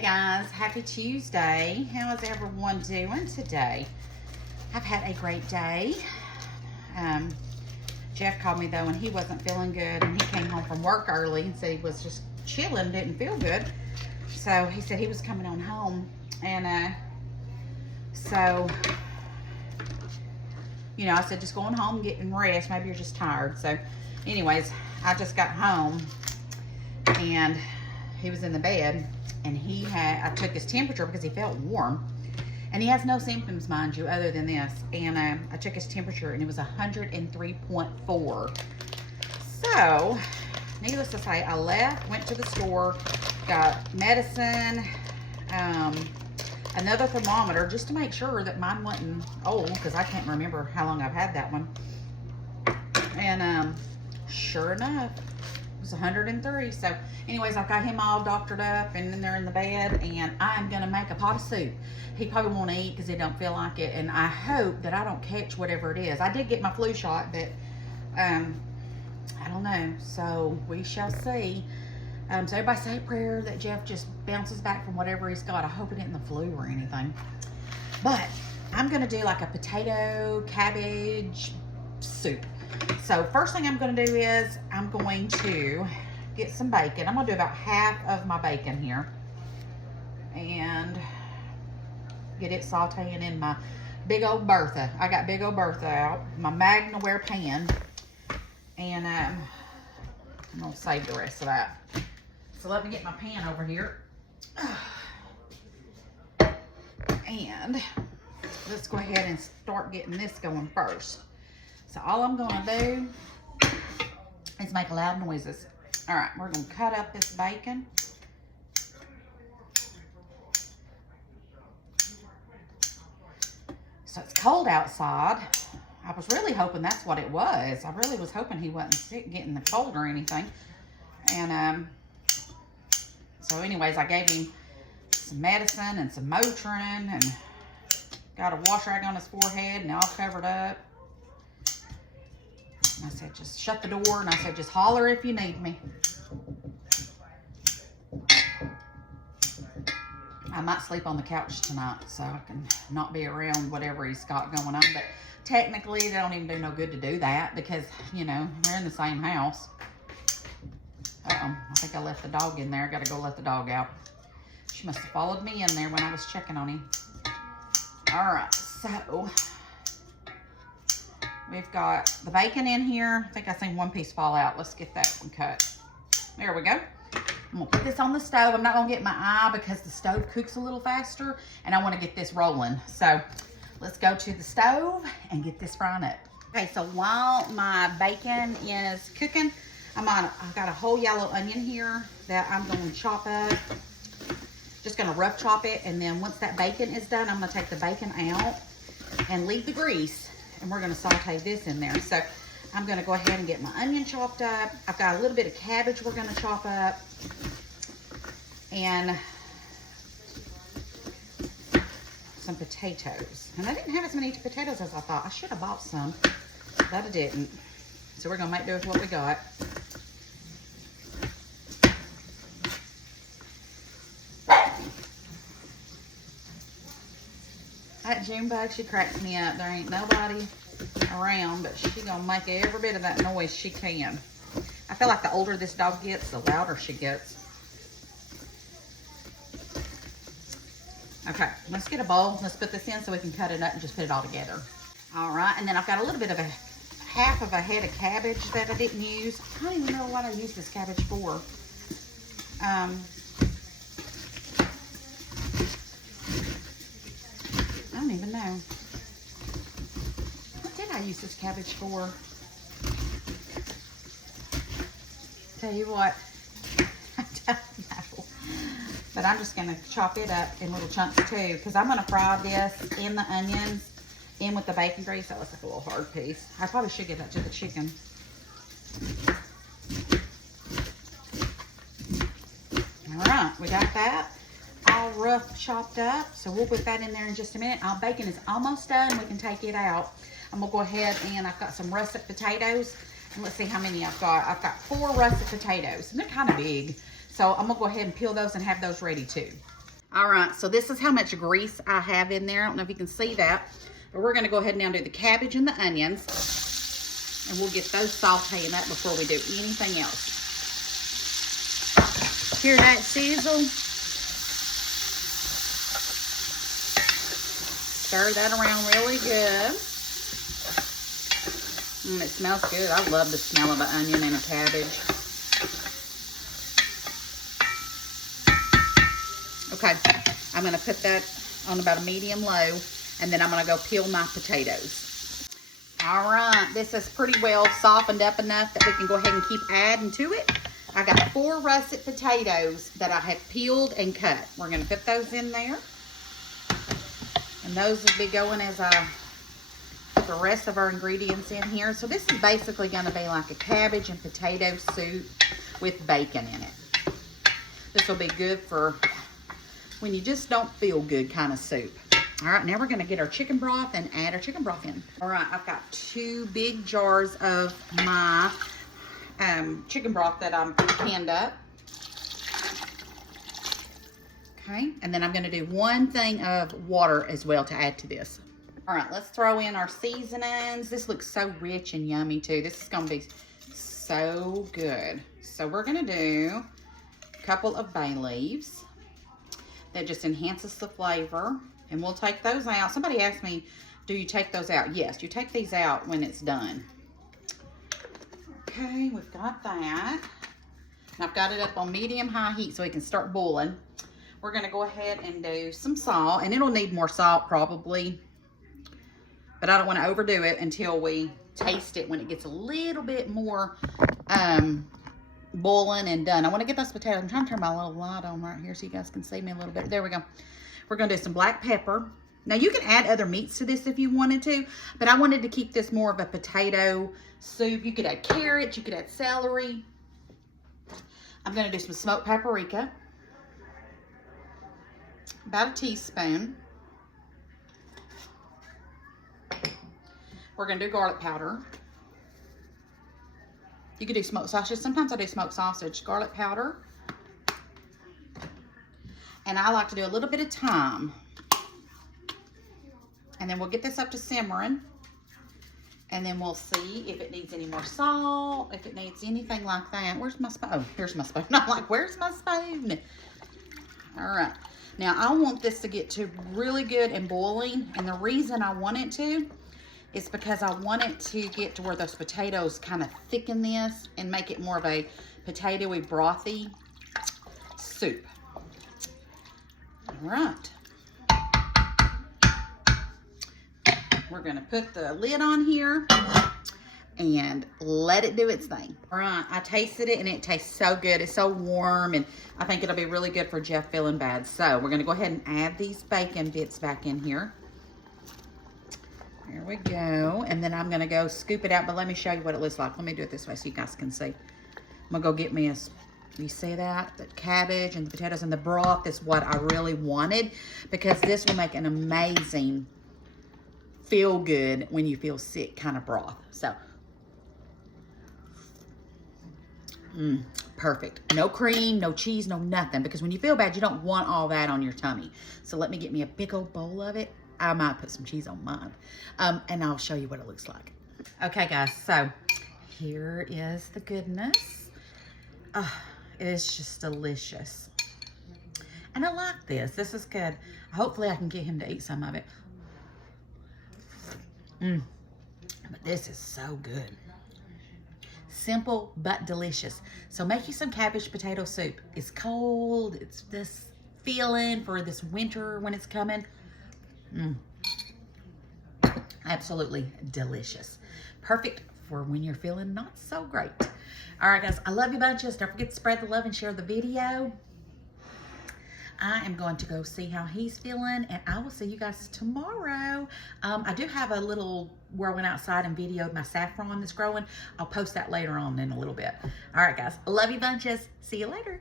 Hey guys, happy Tuesday. How is everyone doing today? I've had a great day. Jeff called me though and he wasn't feeling good, and he came home from work early and said he was just chilling, didn't feel good. So he said he was coming on home, and so you know, I said just going home, getting rest. Maybe you're just tired. So anyways, I just got home and he was in the bed, and I took his temperature because he felt warm, and he has no symptoms, mind you, other than this. And I took his temperature and it was 103.4. So needless to say, I left, went to the store, got medicine, another thermometer just to make sure that mine wasn't old, because I can't remember how long I've had that one. And sure enough, it was 103. So anyways, I've got him all doctored up, and then they're in the bed, and I'm gonna make a pot of soup. He probably won't eat because he don't feel like it, and I hope that I don't catch whatever it is. I did get my flu shot, but I don't know, so we shall see. So everybody say a prayer that Jeff just bounces back from whatever he's got. I hope it isn't the flu or anything. But I'm gonna do like a potato cabbage soup. So first thing I'm gonna do is I'm going to get some bacon. I'm gonna do about half of my bacon here and get it sauteing in my big old Bertha. I got big old Bertha out, my Magnaware pan, and I'm gonna save the rest of that. So let me get my pan over here. And let's go ahead and start getting this going first. So all I'm gonna do is make loud noises. All right, we're gonna cut up this bacon. So it's cold outside. I was really hoping that's what it was. I really was hoping he wasn't sick, getting the cold or anything. And so anyways, I gave him some medicine and some Motrin, and got a wash rag on his forehead and all covered up. And I said, just shut the door, and I said, just holler if you need me. I might sleep on the couch tonight so I can not be around whatever he's got going on. But technically, they don't even do no good to do that because, you know, we're in the same house. Uh-oh, I think I left the dog in there. I got to go let the dog out. She must have followed me in there when I was checking on him. All right, so we've got the bacon in here. I think I seen one piece fall out. Let's get that one cut. There we go. I'm gonna put this on the stove. I'm not gonna get my eye because the stove cooks a little faster, and I want to get this rolling. So let's go to the stove and get this frying up. Okay, so while my bacon is cooking, I've got a whole yellow onion here that I'm going to chop up. Just going to rough chop it, and then once that bacon is done, I'm going to take the bacon out and leave the grease, and we're going to saute this in there. So I'm going to go ahead and get my onion chopped up. I've got a little bit of cabbage we're going to chop up, and some potatoes. And I didn't have as many potatoes as I thought. I should have bought some, but I didn't. So we're going to make do with what we got. That June bug, she cracks me up. There ain't nobody around, but she gonna make every bit of that noise she can. I feel like the older this dog gets, the louder she gets. Okay, let's get a bowl. Let's put this in so we can cut it up and just put it all together. All right, and then I've got a little bit of half of a head of cabbage that I didn't use. I don't even know what I used this cabbage for. I don't even know. What did I use this cabbage for? Tell you what, I don't know. But I'm just gonna chop it up in little chunks too, because I'm gonna fry this in the onions, in with the bacon grease. That looks like a little hard piece. I probably should give that to the chicken. All right, we got that all rough chopped up, so we'll put that in there in just a minute. Our bacon is almost done. We can take it out. I'm gonna go ahead, and I've got some russet potatoes, and let's see how many I've got. I've got 4 russet potatoes, and they're kind of big, so I'm gonna go ahead and peel those and have those ready too. All right, so this is how much grease I have in there. I don't know if you can see that, but we're gonna go ahead and now do the cabbage and the onions, and we'll get those sauteing up before we do anything else. Hear that sizzle? Stir that around really good. It smells good. I love the smell of an onion and a cabbage. Okay, I'm gonna put that on about a medium low, and then I'm gonna go peel my potatoes. All right, this is pretty well softened up enough that we can go ahead and keep adding to it. I got 4 russet potatoes that I have peeled and cut. We're gonna put those in there. And those will be going as I put the rest of our ingredients in here. So this is basically gonna be like a cabbage and potato soup with bacon in it. This will be good for when you just don't feel good kind of soup. All right, now we're gonna get our chicken broth and add our chicken broth in. All right, I've got 2 big jars of my chicken broth that I'm canned up. Okay, and then I'm gonna do 1 thing of water as well to add to this. All right, let's throw in our seasonings. This looks so rich and yummy too. This is gonna be so good. So we're gonna do a couple of bay leaves. That just enhances the flavor. And we'll take those out. Somebody asked me, do you take those out? Yes, you take these out when it's done. Okay, we've got that. And I've got it up on medium-high heat so it can start boiling. We're gonna go ahead and do some salt, and it'll need more salt probably, but I don't wanna overdo it until we taste it when it gets a little bit more boiling and done. I want to get those potatoes. I'm trying to turn my little light on right here so you guys can see me a little bit. There we go. We're going to do some black pepper. Now you can add other meats to this if you wanted to, but I wanted to keep this more of a potato soup. You could add carrots, you could add celery. I'm going to do some smoked paprika. About a teaspoon. We're going to do garlic powder. You could do smoked sausage. Sometimes I do smoked sausage. Garlic powder. And I like to do a little bit of thyme. And then we'll get this up to simmering. And then we'll see if it needs any more salt, if it needs anything like that. Where's my spoon? Oh, here's my spoon. I'm like, where's my spoon? All right. Now, I want this to get to really good and boiling. And the reason I want it to is because I want it to get to where those potatoes kind of thicken this and make it more of a potatoey, brothy soup. All right. We're gonna put the lid on here and let it do its thing. All right, I tasted it and it tastes so good. It's so warm, and I think it'll be really good for Jeff feeling bad. So we're gonna go ahead and add these bacon bits back in here. There we go. And then I'm going to go scoop it out, but let me show you what it looks like. Let me do it this way so you guys can see. I'm going to go get me a, you see that? The cabbage and the potatoes and the broth is what I really wanted, because this will make an amazing feel good when you feel sick kind of broth. So, perfect. No cream, no cheese, no nothing, because when you feel bad, you don't want all that on your tummy. So let me get me a big old bowl of it. I might put some cheese on mine. And I'll show you what it looks like. Okay, guys, so here is the goodness. It is just delicious. And I like this. This is good. Hopefully I can get him to eat some of it. But this is so good. Simple but delicious. So make you some cabbage potato soup. It's cold. It's this feeling for this winter when it's coming. Absolutely delicious. Perfect for when you're feeling not so great. All right, guys, I love you bunches. Don't forget to spread the love and share the video. I am going to go see how he's feeling, and I will see you guys tomorrow. I do have a little where I went outside and videoed my saffron that's growing. I'll post that later on in a little bit. All right, guys, I love you bunches. See you later.